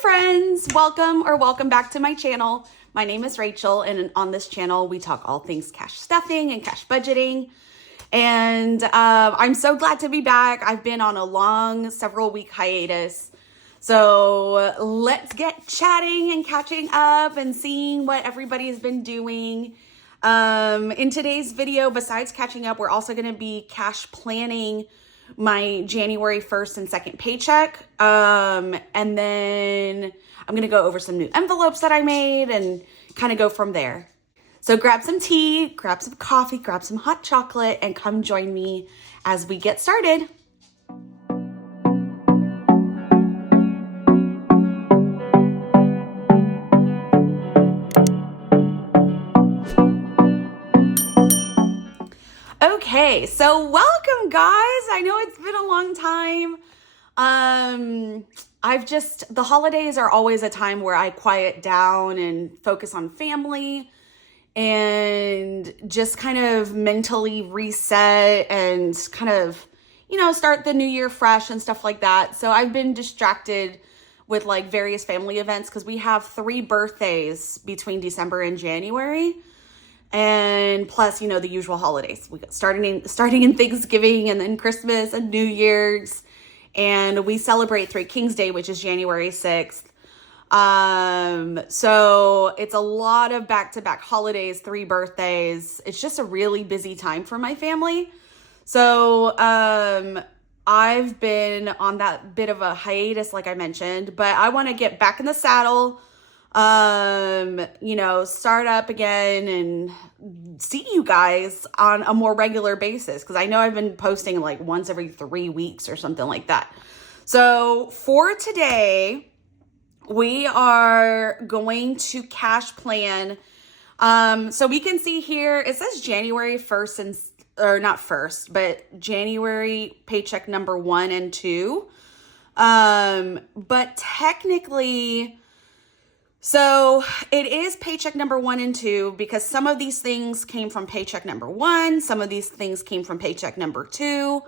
friends, welcome back to my channel. My name is Rachel, and on this channel we talk all things cash stuffing and cash budgeting. And I'm so glad to be back. I've been on a long several week hiatus, so let's get chatting and catching up and seeing what everybody's been doing. In today's video, besides catching up, we're also going to be cash planning my January 1st and 2nd paycheck. And then I'm going to go over some new envelopes that I made and kind of go from there. So grab some tea, grab some coffee, grab some hot chocolate, and come join me as we get started. Okay, so welcome guys. I know it's been a long time. The holidays are always a time where I quiet down and focus on family and just kind of mentally reset and kind of, start the new year fresh and stuff like that. So I've been distracted with like various family events because we have 3 birthdays between December and January. And plus, the usual holidays. We got starting in Thanksgiving and then Christmas and New Year's. And we celebrate Three Kings Day, which is January 6th. So it's a lot of back-to-back holidays, 3 birthdays. It's just a really busy time for my family. So I've been on that bit of a hiatus, like I mentioned, but I want to get back in the saddle, start up again and see you guys on a more regular basis. Cause I know I've been posting like once every 3 weeks or something like that. So for today, we are going to cash plan. So we can see here, it says January 1st or not 1st, but January paycheck number 1 and 2. But technically, so it is paycheck number 1 and 2 because some of these things came from paycheck number 1. Some of these things came from paycheck number 2.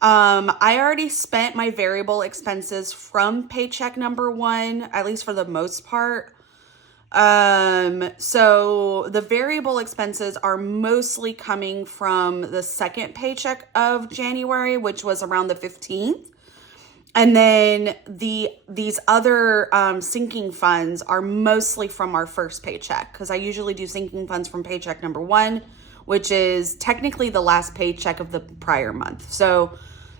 I already spent my variable expenses from paycheck number 1, at least for the most part. So the variable expenses are mostly coming from the 2nd paycheck of January, which was around the 15th. And then these other sinking funds are mostly from our 1st paycheck because I usually do sinking funds from paycheck number 1, which is technically the last paycheck of the prior month. So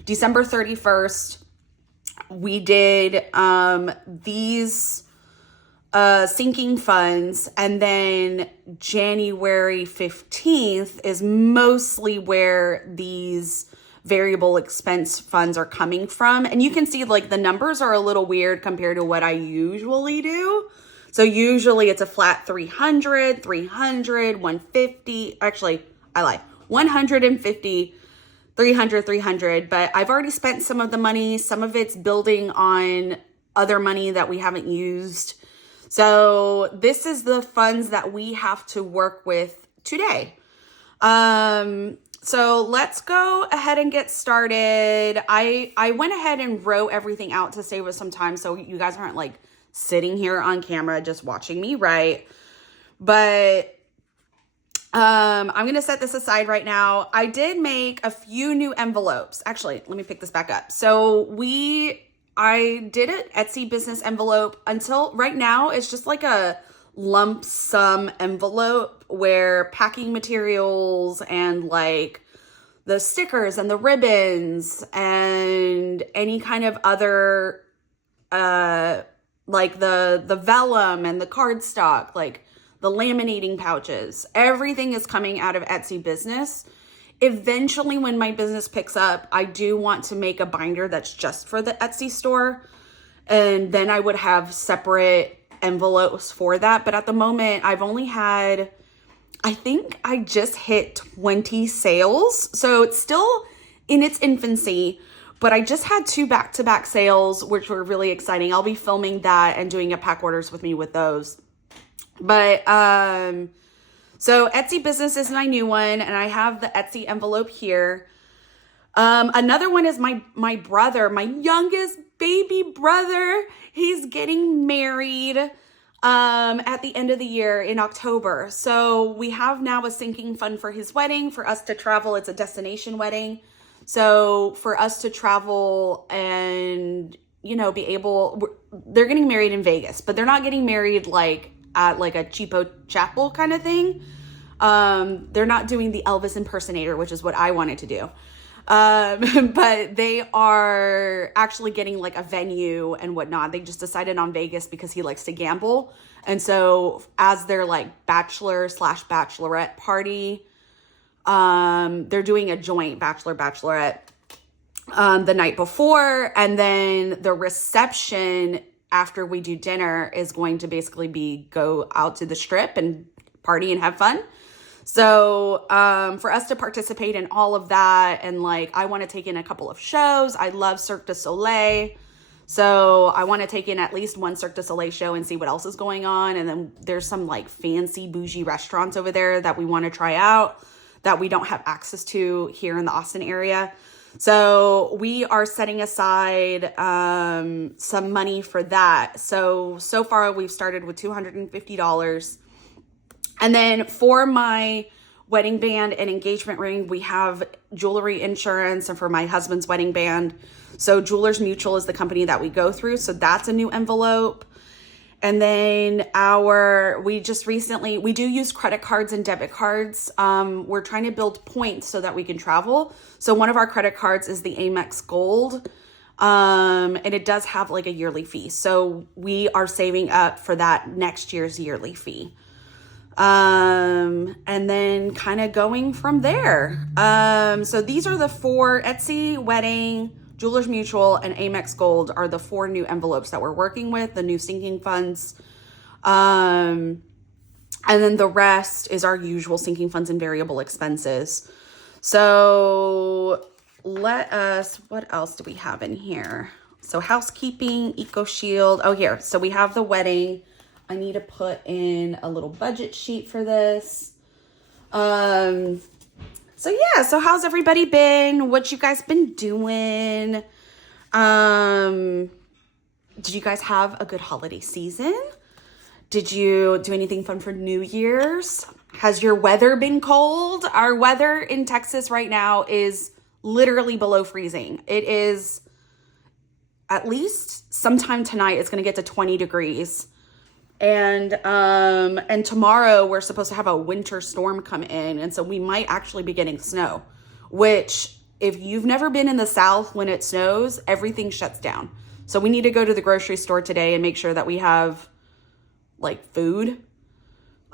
December 31st, we did these sinking funds, and then January 15th is mostly where these variable expense funds are coming from. And you can see like the numbers are a little weird compared to what I usually do. So usually it's a flat 300, 150. Actually, I lied. 150, 300, 300. But I've already spent some of the money. Some of it's building on other money that we haven't used. So this is the funds that we have to work with today. So let's go ahead and get started. I went ahead and wrote everything out to save us some time so you guys aren't like sitting here on camera just watching me write. But I'm going to set this aside right now. I did make a few new envelopes. Actually, let me pick this back up. So I did an Etsy business envelope. Until right now, it's just like a lump sum envelope where packing materials and like the stickers and the ribbons and any kind of other like the vellum and the cardstock, like the laminating pouches, everything is coming out of Etsy business. Eventually, when my business picks up, I do want to make a binder that's just for the Etsy store, and then I would have separate envelopes for that. But at the moment, I've only had, I think I just hit 20 sales. So it's still in its infancy, but I just had 2 back-to-back sales, which were really exciting. I'll be filming that and doing a pack orders with me with those. But, so Etsy business is my new one, and I have the Etsy envelope here. Another one is my brother, my youngest baby brother, he's getting married at the end of the year in October. So we have now a sinking fund for his wedding, for us to travel. It's a destination wedding. So for us to travel and, you know, they're getting married in Vegas, but they're not getting married like at like a cheapo chapel kind of thing. They're not doing the Elvis impersonator, which is what I wanted to do. But they are actually getting like a venue and whatnot. They just decided on Vegas because he likes to gamble. And so as their like bachelor/bachelorette party, they're doing a joint bachelor/bachelorette, the night before. And then the reception after we do dinner is going to basically go out to the strip and party and have fun. So, for us to participate in all of that, and like, I want to take in a couple of shows. I love Cirque du Soleil. So I want to take in at least one Cirque du Soleil show and see what else is going on. And then there's some like fancy bougie restaurants over there that we want to try out that we don't have access to here in the Austin area. So we are setting aside some money for that. So far we've started with $250. And then for my wedding band and engagement ring, we have jewelry insurance, and for my husband's wedding band. So Jewelers Mutual is the company that we go through. So that's a new envelope. And then we do use credit cards and debit cards. We're trying to build points so that we can travel. So one of our credit cards is the Amex Gold. And it does have like a yearly fee. So we are saving up for that next year's yearly fee. And then kind of going from there. So these are the 4: Etsy, wedding, Jewelers Mutual, and Amex Gold are the 4 new envelopes that we're working with, the new sinking funds. And then the rest is our usual sinking funds and variable expenses. So what else do we have in here? So housekeeping, Eco Shield. Oh, here. So we have the wedding. I need to put in a little budget sheet for this. So how's everybody been? What you guys been doing? Did you guys have a good holiday season? Did you do anything fun for New Year's? Has your weather been cold? Our weather in Texas right now is literally below freezing. It is, at least sometime tonight, it's going to get to 20 degrees. And tomorrow we're supposed to have a winter storm come in. And so we might actually be getting snow, which if you've never been in the South, when it snows, everything shuts down. So we need to go to the grocery store today and make sure that we have like food,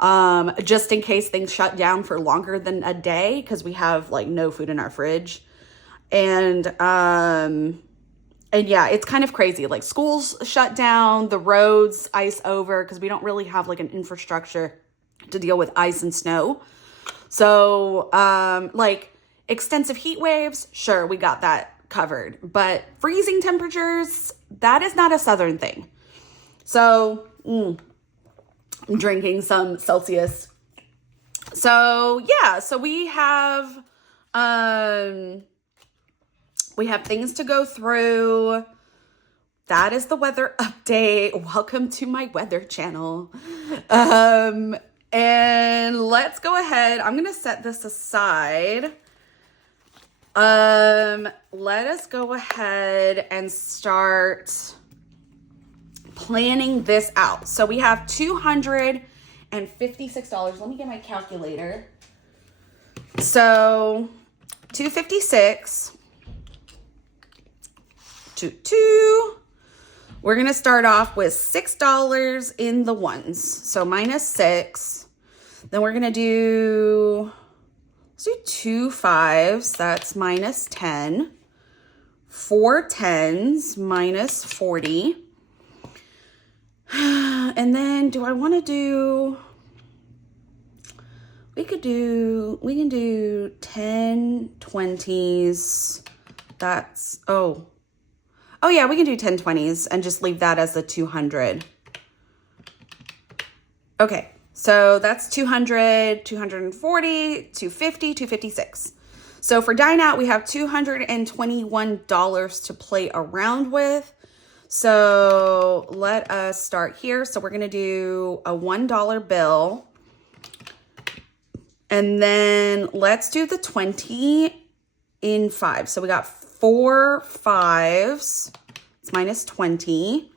just in case things shut down for longer than a day, because we have like no food in our fridge. And yeah, it's kind of crazy. Like schools shut down, the roads ice over because we don't really have like an infrastructure to deal with ice and snow. So like extensive heat waves, sure, we got that covered. But freezing temperatures, that is not a Southern thing. So I'm drinking some Celsius. So yeah, so we have things to go through. That is the weather update. Welcome to my weather channel. And let's go ahead. I'm going to set this aside. Let us go ahead and start planning this out. So we have $256. Let me get my calculator. So $256. We're going to start off with $6 in the ones. So minus 6. Then we're going to do, let's do 2 5s. That's minus 10. 4 10s, minus 40. And then do I want to do, we can do 10 20s. That's, oh yeah, we can do 10 20s and just leave that as the 200. Okay, so that's 200, 240, 250, 256. So for dine out, we have $221 to play around with. So let us start here. So we're going to do a $1 bill. And then let's do the 20 in 5. So we got 4 5s. It's minus 20.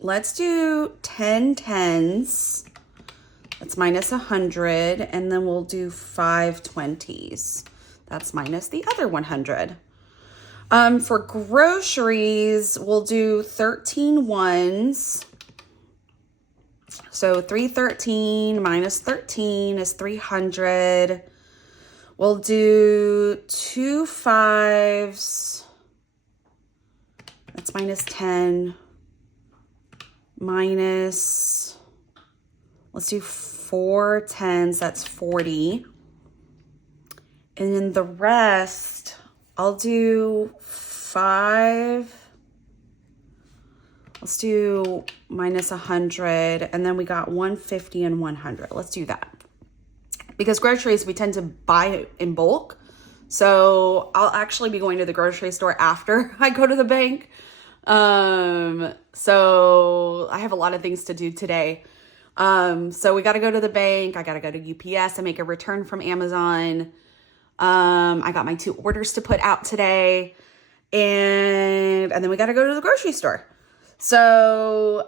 Let's do 10 10s. That's minus 100. And then we'll do 5 20s. That's minus the other 100. For groceries, we'll do 13 ones. So 313 minus 13 is 300. We'll do 2 5s. That's minus 10. Minus, let's do 4 10s. That's 40. And then the rest, I'll do 5. Let's do minus 100. And then we got 150 and 100. Let's do that. Because groceries, we tend to buy in bulk. So I'll actually be going to the grocery store after I go to the bank. So I have a lot of things to do today. So we got to go to the bank. I got to go to UPS and make a return from Amazon. I got my 2 orders to put out today, and then we got to go to the grocery store. So,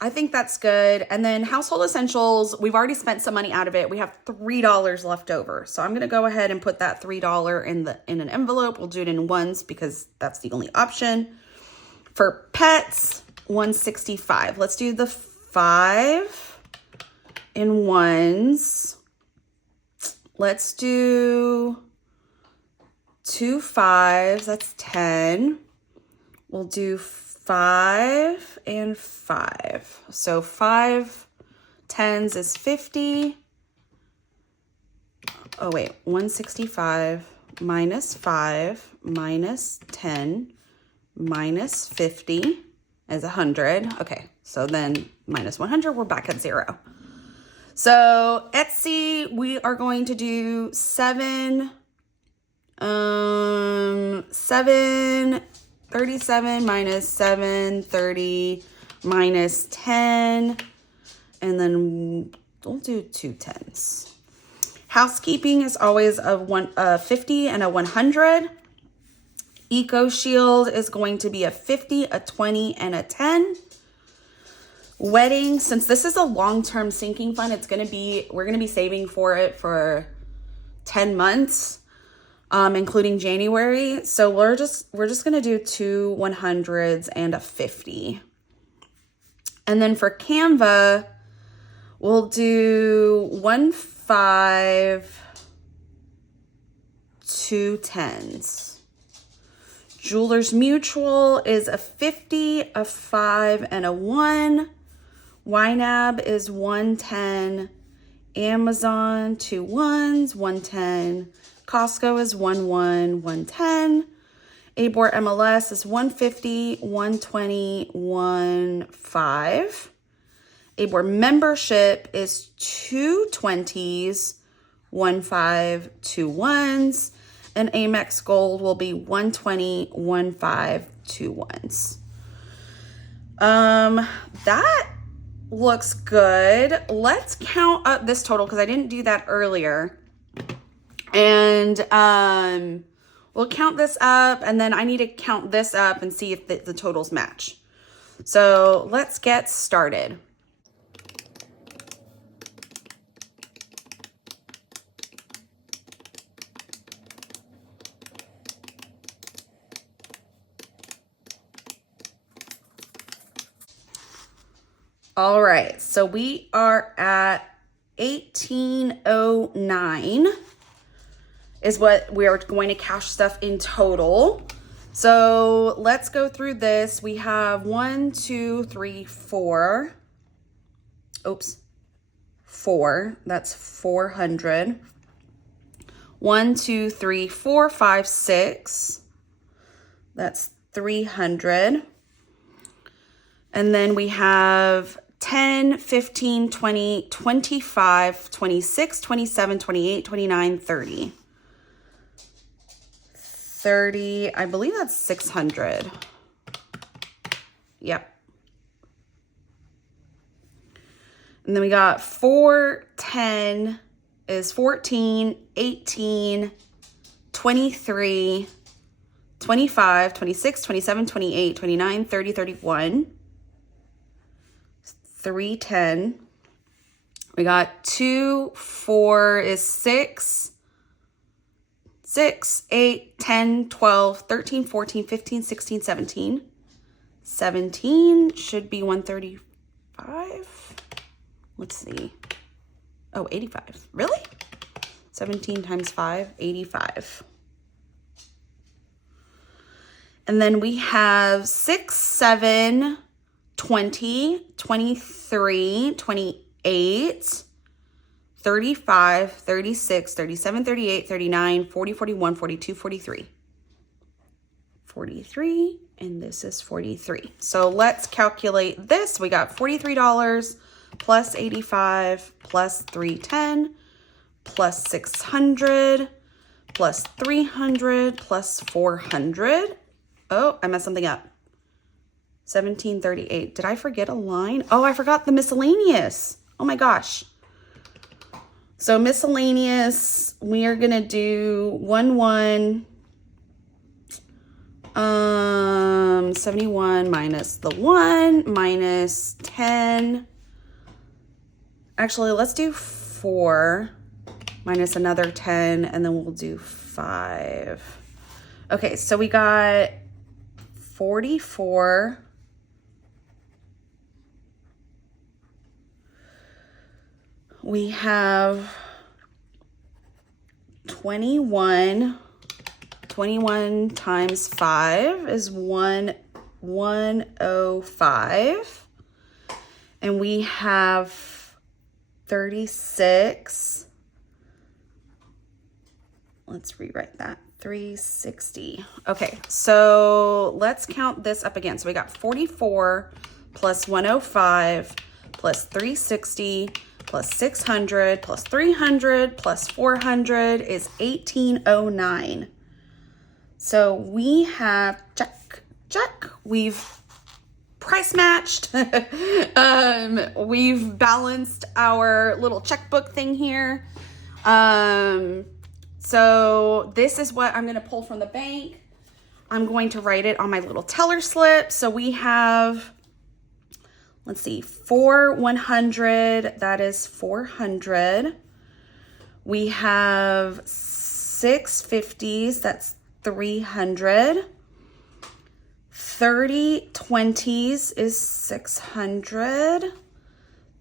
I think that's good. And then household essentials, we've already spent some money out of it. We have $3 left over. So I'm going to go ahead and put that $3 in an envelope. We'll do it in ones because that's the only option. For pets, $165. Let's do the 5 in ones. Let's do 2 5s. That's 10. We'll do 5 and 5. So 5 10s is 50. Oh, wait. 165 minus 5 minus 10 minus 50 is 100. Okay. So then minus 100, we're back at 0. So Etsy, we are going to do 737 minus 730 minus 10, and then we'll do 2 10s. Housekeeping is always a 50 and a 100. Eco Shield is going to be a 50, a 20, and a 10. Wedding, since this is a long-term sinking fund, we're gonna be saving for it for 10 months, including January. So we're just gonna do 2 100s and a 50. And then for Canva, we'll do 1 5, 2 10s. Jewelers Mutual is a 50, a 5, and a 1. YNAB is 110. Amazon, 2 1s, 110. Costco is 1 1, 110. Abor MLS is 150, 120, 15. Abor membership is 2 20s, 15, 2 1s. And Amex Gold will be 120, 15, 2 1s. That looks good. Let's count up this total because I didn't do that earlier. And we'll count this up, and then I need to count this up and see if the totals match. So let's get started. All right, so we are at 1809 is what we are going to cash stuff in total. So let's go through this. We have 1, 2, 3, 4. Oops, 4. That's 400. 1, 2, 3, 4, 5, 6. That's 300. And then we have 10, 15, 20, 25, 26, 27, 28, 29, 30. 30, I believe that's 600. Yep. And then we got 4, 10 is 14, 18, 23, 25, 26, 27, 28, 29, 30, 31. 3, 10. We got 2, 4 is 6, 6, 8, 10, 12, 13, 14, 15, 16, 17. 17 should be 135. Let's see. Oh, 85. Really? 17 times 5, 85. And then we have 6, 7, 20, 23, 28, 35, 36, 37, 38, 39, 40, 41, 42, 43. 43, and this is 43. So let's calculate this. We got $43 plus 85 plus 310 plus 600 plus 300 plus 400. Oh, I messed something up. 1738. Did I forget a line? Oh, I forgot the miscellaneous. Oh my gosh. So miscellaneous, we are gonna do 71 minus the 1 minus 10. Actually, let's do 4 minus another 10, and then we'll do 5. Okay, so we got 44. We have 21. 21 times 5 is 105. And we have 36. Let's rewrite that. 360. Okay, so let's count this up again. So we got 44 plus 105 plus 360 plus 600 plus 300 plus 400 is 1809. So we have check. We've price matched. We've balanced our little checkbook thing here. So this is what I'm going to pull from the bank. I'm going to write it on my little teller slip. So we have, let's see, 4 100, that is 400. We have 6 50s, that's 300. 30 20s is 600.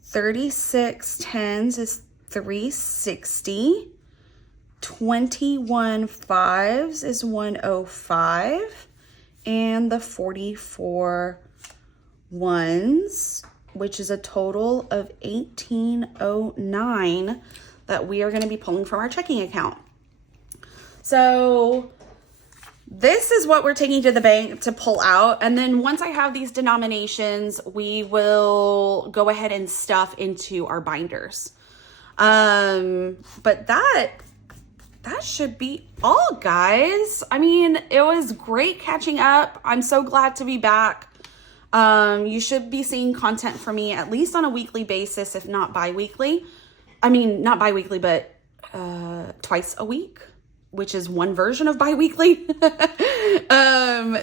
36 10s is 360. 21 5s is 105. And the 44 ones, which is a total of 1809 that we are going to be pulling from our checking account. So this is what we're taking to the bank to pull out. And then once I have these denominations, we will go ahead and stuff into our binders. But that should be all, guys. I mean, it was great catching up. I'm so glad to be back. You should be seeing content from me at least on a weekly basis, if not bi-weekly. I mean, not bi-weekly, but twice a week, which is one version of bi-weekly.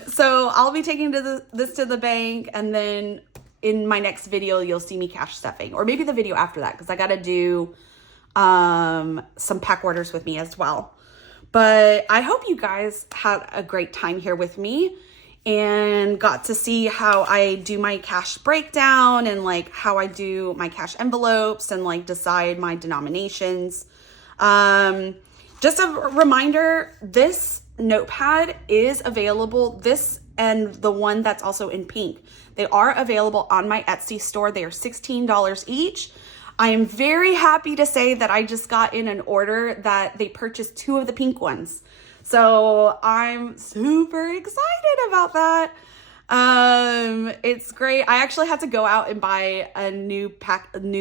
So I'll be taking this to the bank, and then in my next video, you'll see me cash stuffing, or maybe the video after that, because I got to do some pack orders with me as well. But I hope you guys had a great time here with me and got to see how I do my cash breakdown and like how I do my cash envelopes and like decide my denominations. Just a reminder, this notepad is available, this and the one that's also in pink. They are available on my Etsy store. They are $16 each. I am very happy to say that I just got in an order that they purchased 2 of the pink ones. So I'm super excited about that. It's great. I actually had to go out and buy a new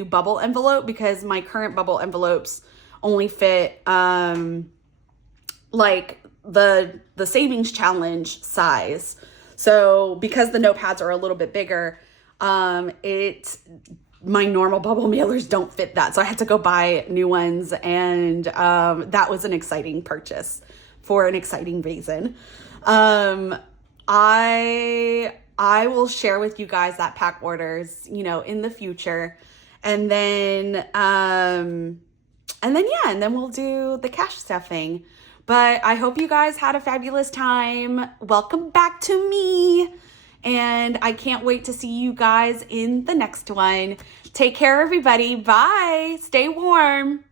bubble envelope because my current bubble envelopes only fit like the savings challenge size. So because the notepads are a little bit bigger, my normal bubble mailers don't fit that. So I had to go buy new ones. And that was an exciting purchase for an exciting reason. I will share with you guys that pack orders, in the future. And then, and then we'll do the cash stuffing. But I hope you guys had a fabulous time. Welcome back to me. And I can't wait to see you guys in the next one. Take care, everybody. Bye. Stay warm.